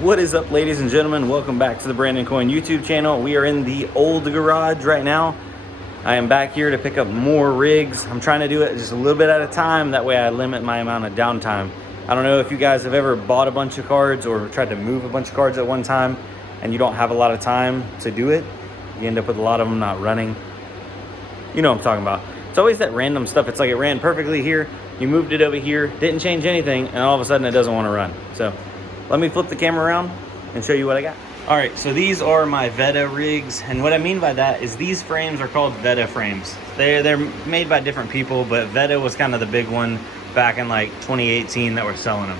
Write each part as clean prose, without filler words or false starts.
What is up, ladies and gentlemen? Welcome back to the Brandon Coyne YouTube channel. We are in the old garage right now. I am back here to pick up more rigs. I'm trying to do it just a little bit at a time. That way I limit my amount of downtime. I don't know if you guys have ever bought a bunch of cards or tried to move a bunch of cards at one time and you don't have a lot of time to do it. You end up with a lot of them not running. You know what I'm talking about. It's always that random stuff. It's like it ran perfectly here. You moved it over here, didn't change anything, and all of a sudden it doesn't want to run. So let me flip the camera around and show you what I got. All right, so these are my Veddha rigs, and what I mean by that is these frames are called Veddha frames. They're made by different people, but Veddha was kind of the big one back in like 2018 that were selling them.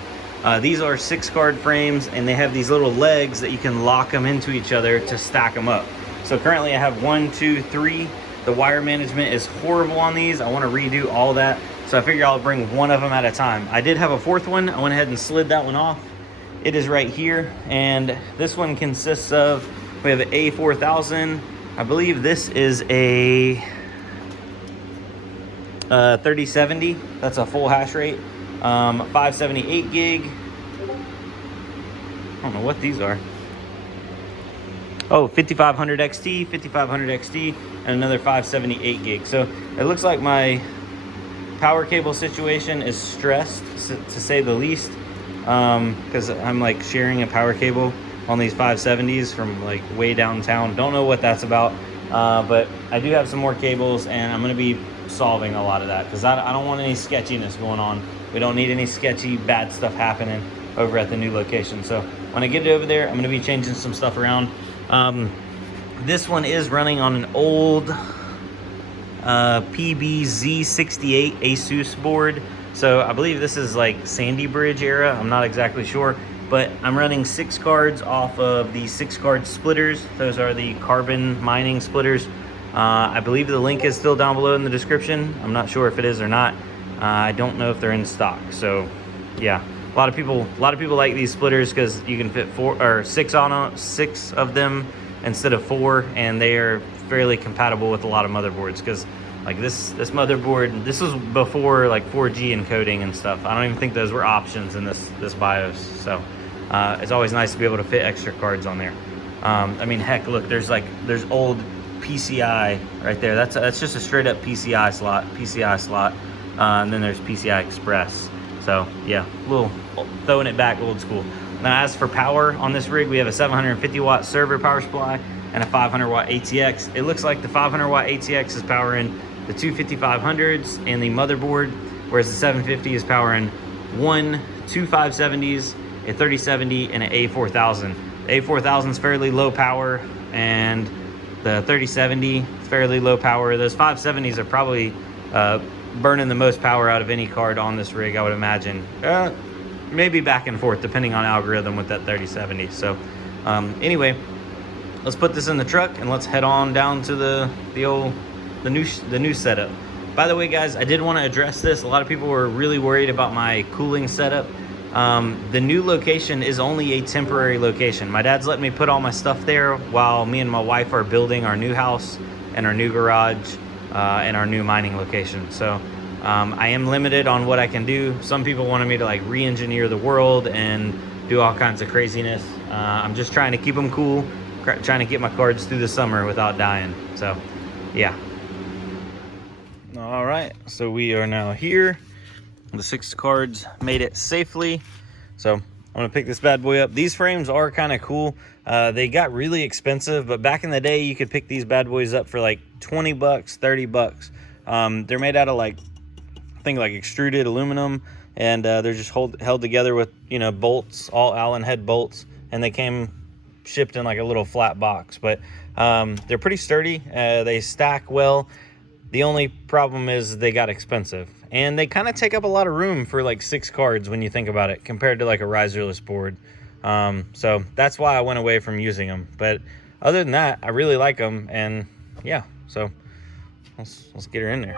These are 6-card frames, and they have these little legs that you can lock them into each other to stack them up. So currently I have 1, 2, 3. The wire management is horrible on these. I want to redo all that, so I figure I'll bring one of them at a time. I did have a 4th one. I went ahead and slid that one off. It is right here, and this one consists of, we have an A4000. I believe this is a 3070. That's a full hash rate. 578 gig. I don't know what these are. Oh, 5500 XT, 5500 XT, and another 578 gig. So it looks like my power cable situation is stressed, to say the least. Because I'm like sharing a power cable on these 570s from like way downtown. Don't know what that's about, but I do have some more cables, and I'm going to be solving a lot of that because I don't want any sketchiness going on. We don't need any sketchy bad stuff happening over at the new location. So when I get it over there, I'm going to be changing some stuff around. This one is running on an old PBZ68 Asus board. So I believe this is like Sandy Bridge era. I'm not exactly sure, but I'm running 6 cards off of the 6-card splitters. Those are the carbon mining splitters. I believe the link is still down below in the description. I'm not sure if it is or not. I don't know if they're in stock. So yeah, a lot of people like these splitters because you can fit 4 or 6 on 6 of them instead of 4, and they are fairly compatible with a lot of motherboards because like this motherboard, this was before like 4G encoding and stuff. I don't even think those were options in this BIOS. So it's always nice to be able to fit extra cards on there. I mean, heck, look, there's old PCI right there. That's just a straight up PCI slot. And then there's PCI Express. So yeah, little throwing it back old school. Now as for power on this rig, we have a 750 watt server power supply and a 500 watt ATX. It looks like the 500 watt ATX is powering the two 5500s and the motherboard, whereas the 750 is powering 2 570s, a 3070, and an A4000. The A4000 is fairly low power, and the 3070 is fairly low power. Those 570s are probably burning the most power out of any card on this rig, I would imagine. Maybe back and forth depending on algorithm with that 3070. So anyway, let's put this in the truck and let's head on down to the new setup. By the way, guys, I did want to address this. A lot of people were really worried about my cooling setup. The new location is only a temporary location. My dad's letting me put all my stuff there while me and my wife are building our new house and our new garage and our new mining location. So I am limited on what I can do. Some people wanted me to like re-engineer the world and do all kinds of craziness. I'm just trying to keep them cool, trying to get my cards through the summer without dying. So yeah. All right, so we are now here. The 6 cards made it safely. So I'm gonna pick this bad boy up. These frames are kind of cool. They got really expensive, but back in the day you could pick these bad boys up for like 20 bucks, 30 bucks. They're made out of like, I think like extruded aluminum, and they're just held together with, you know, bolts, all Allen head bolts, and they came shipped in like a little flat box. But they're pretty sturdy. They stack well. The only problem is they got expensive, and they kind of take up a lot of room for like 6 cards when you think about it, compared to like a riserless board. So that's why I went away from using them. But other than that, I really like them, and yeah, so let's get her in there.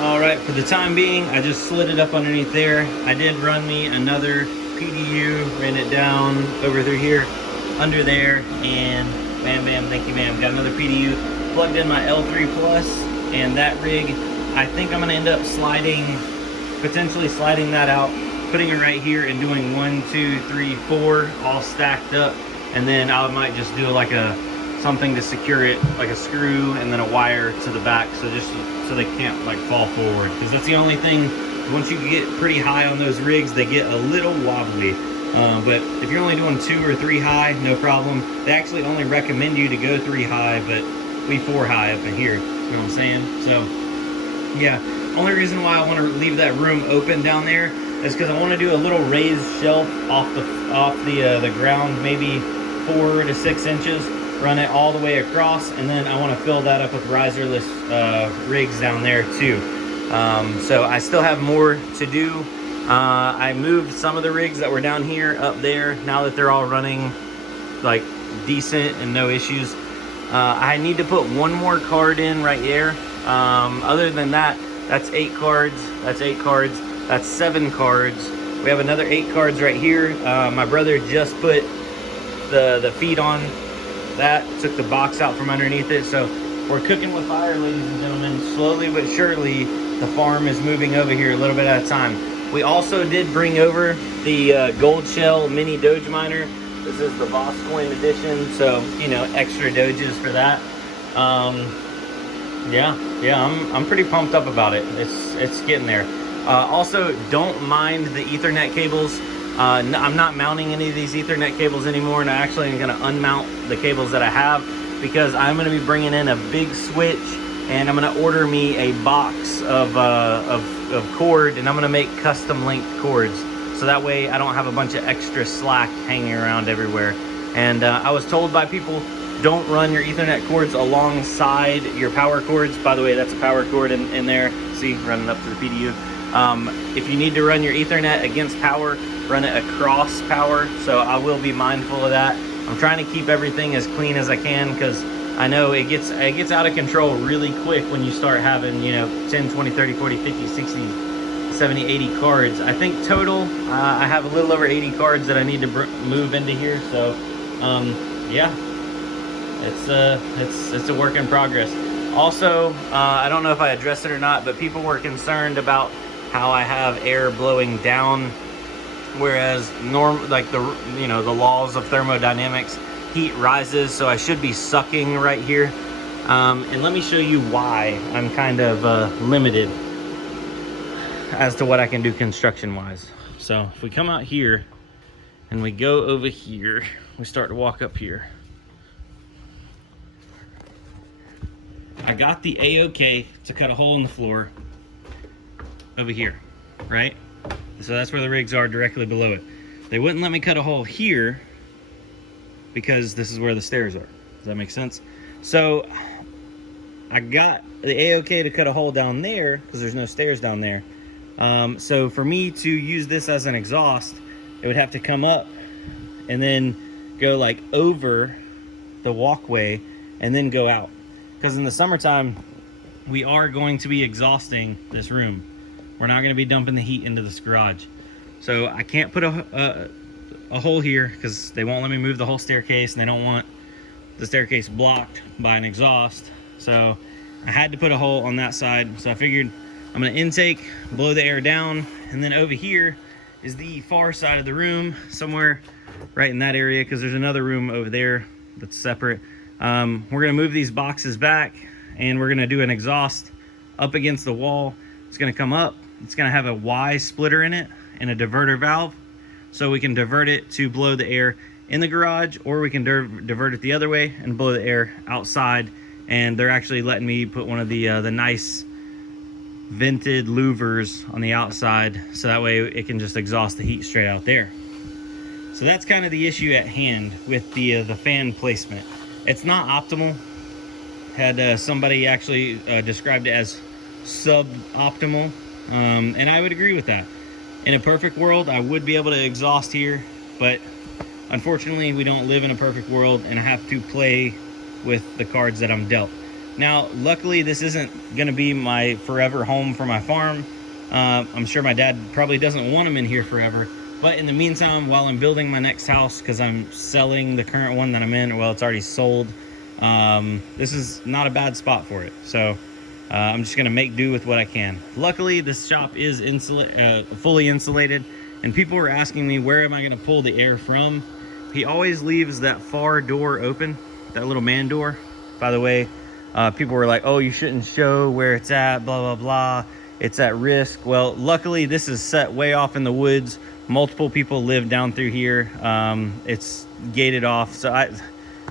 All right, for the time being, I just slid it up underneath there. I did run me another PDU, ran it down over through here, under there, and bam, bam, thank you, ma'am. Got another PDU plugged in my L3 Plus, and that rig, I think I'm gonna end up potentially sliding that out, putting it right here and doing 1, 2, 3, 4 all stacked up, and then I might just do like something to secure it, like a screw and then a wire to the back, so they can't like fall forward, because that's the only thing. Once you get pretty high on those rigs, they get a little wobbly. But if you're only doing 2 or 3 high, no problem. They actually only recommend you to go 3 high, but we 4 high up in here. You know what I'm saying? So yeah, only reason why I want to leave that room open down there is because I want to do a little raised shelf off the ground, maybe 4 to 6 inches. Run it all the way across, and then I want to fill that up with riserless rigs down there too. So I still have more to do. I moved some of the rigs that were down here up there. Now that they're all running like decent and no issues, I need to put one more card in right there. Other than that, that's 8 cards. That's 8 cards. That's 7 cards. We have another 8 cards right here. My brother just put the feet on that, took the box out from underneath it. So we're cooking with fire, ladies and gentlemen. Slowly but surely, the farm is moving over here a little bit at a time. We also did bring over the gold shell mini Doge miner. This is the Voss coin edition, so you know, extra Doges for that. Yeah, I'm pretty pumped up about it. It's getting there. Also, don't mind the Ethernet cables. I'm not mounting any of these Ethernet cables anymore, and I actually am going to unmount the cables that I have, because I'm going to be bringing in a big switch, and I'm going to order me a box of cord, and I'm going to make custom linked cords, so that way I don't have a bunch of extra slack hanging around everywhere. And I was told by people, don't run your Ethernet cords alongside your power cords. By the way, that's a power cord in there. See, running up to the PDU. If you need to run your Ethernet against power, run it across power. So I will be mindful of that. I'm trying to keep everything as clean as I can, because I know it gets out of control really quick when you start having, you know, 10, 20, 30, 40, 50, 60, 70, 80 cards. I think total, I have a little over 80 cards that I need to move into here. So yeah, it's a work in progress. Also, I don't know if I addressed it or not, but people were concerned about how I have air blowing down, whereas like the laws of thermodynamics, heat rises, so I should be sucking right here. And let me show you why I'm kind of limited as to what I can do construction wise. So if we come out here and we go over here, we start to walk up here. I got the A-OK to cut a hole in the floor over here, right? So that's where the rigs are, directly below it. They wouldn't let me cut a hole here because this is where the stairs are. Does that make sense? So I got the A-OK to cut a hole down there because there's no stairs down there. So for me to use this as an exhaust, it would have to come up and then go like over the walkway and then go out. Because in the summertime, we are going to be exhausting this room. We're not going to be dumping the heat into this garage. So I can't put a hole here because they won't let me move the whole staircase, and they don't want the staircase blocked by an exhaust. So I had to put a hole on that side. So I figured I'm going to intake, blow the air down, and then over here is the far side of the room, somewhere right in that area, because there's another room over there that's separate. We're going to move these boxes back, and we're going to do an exhaust up against the wall. It's going to come up. It's going to have a Y splitter in it and a diverter valve, so we can divert it to blow the air in the garage, or we can divert it the other way and blow the air outside. And they're actually letting me put one of the nice vented louvers on the outside, so that way it can just exhaust the heat straight out there. So that's kind of the issue at hand with the fan placement. It's not optimal. Had somebody actually described it as suboptimal, and I would agree with that. In a perfect world, I would be able to exhaust here, but unfortunately we don't live in a perfect world, and I have to play with the cards that I'm dealt. Now, luckily, this isn't going to be my forever home for my farm. I'm sure my dad probably doesn't want them in here forever. But in the meantime, while I'm building my next house, because I'm selling the current one that I'm in, well, it's already sold, this is not a bad spot for it. So I'm just gonna make do with what I can. Luckily, this shop is fully insulated, and people were asking me, where am I gonna pull the air from? He always leaves that far door open, that little man door. By the way, people were like, oh, you shouldn't show where it's at, blah, blah, blah. It's at risk. Well, luckily this is set way off in the woods. Multiple people live down through here. It's gated off, so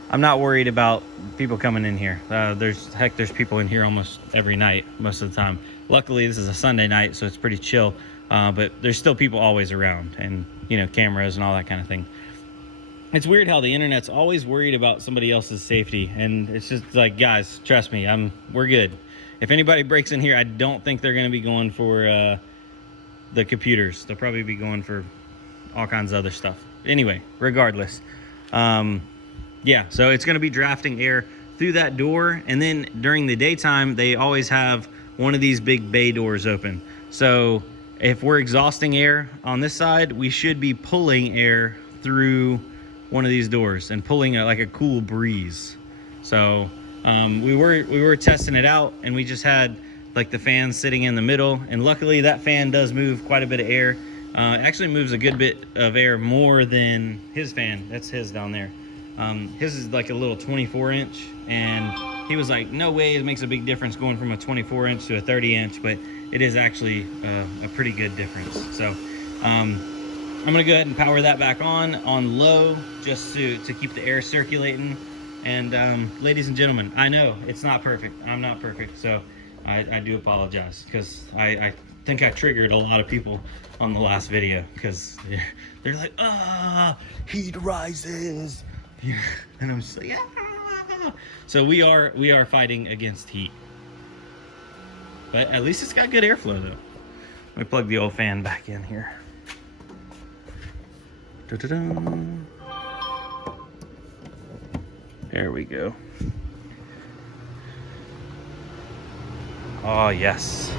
I'm not worried about people coming in here. There's people in here almost every night, most of the time. Luckily, this is a Sunday night, so it's pretty chill. But there's still people always around, and you know, cameras and all that kind of thing. It's weird how the internet's always worried about somebody else's safety, and it's just like, guys, trust me, we're good. If anybody breaks in here, I don't think they're going to be going for the computers. They'll probably be going for all kinds of other stuff. Anyway, regardless, yeah, so it's going to be drafting air through that door, and then during the daytime, they always have one of these big bay doors open. So if we're exhausting air on this side, we should be pulling air through one of these doors and pulling like a cool breeze. So we were testing it out, and we just had like the fan sitting in the middle, and luckily that fan does move quite a bit of air. It actually moves a good bit of air, more than his fan. That's his down there. His is like a little 24-inch, and he was like, no way it makes a big difference going from a 24-inch to a 30-inch, but it is actually a pretty good difference. So I'm gonna go ahead and power that back on low, just to keep the air circulating. And ladies and gentlemen, I know it's not perfect. I'm not perfect, so I do apologize, because I think I triggered a lot of people on the last video, because they're like, heat rises. And I'm just like, yeah. So we are fighting against heat, but at least it's got good airflow though. Let me plug the old fan back in here. Da-da-dum. There we go. Oh yes,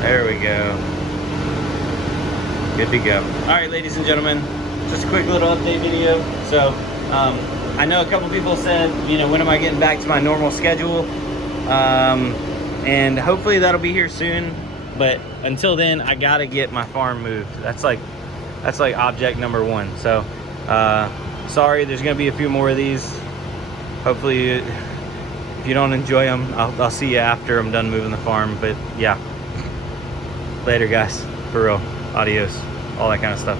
there we go. Good to go. All right, ladies and gentlemen, just a quick little update video. So I know a couple people said, you know, when am I getting back to my normal schedule? And hopefully that'll be here soon, but until then, I gotta get my farm moved. That's like object number one. So sorry, there's gonna be a few more of these. Hopefully if you don't enjoy them, I'll see you after I'm done moving the farm. But yeah, later guys, for real. Adios, all that kind of stuff.